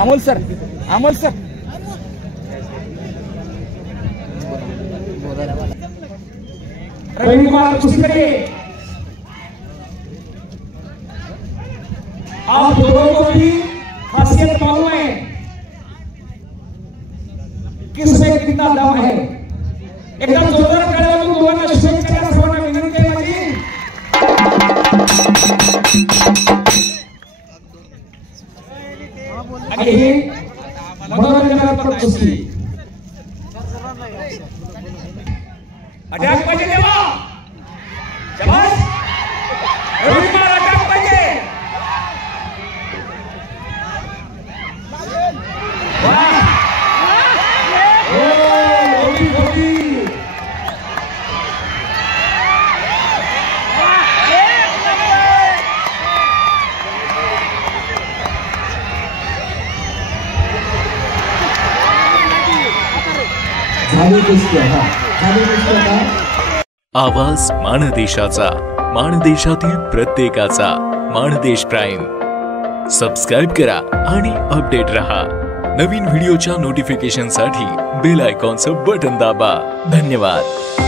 Amol sir, Amol sir, Ravi Kumar कुछ करिए। आप दोनों को भी खासियत मालूम है किसमें कितना दम है। एकदम जोरदार खड़े हो तुम दोनों का स्टेज का सर्वांना विनंती है माझी। आणि हे मनोरंजनात्मक कुस्ती अटॅक पाहिजे तेव्हा शाबास रवि कुमार अटॅक पाहिजे। आवाज माणदेशाचा, माणदेशातील प्रत्येकाचा, माणदेश प्राईम। सबस्क्राइब करा आणि अपडेट रहा। नवीन व्हिडिओच्या नोटिफिकेशनसाठी बेल आयकॉनचं बटन दाबा। धन्यवाद।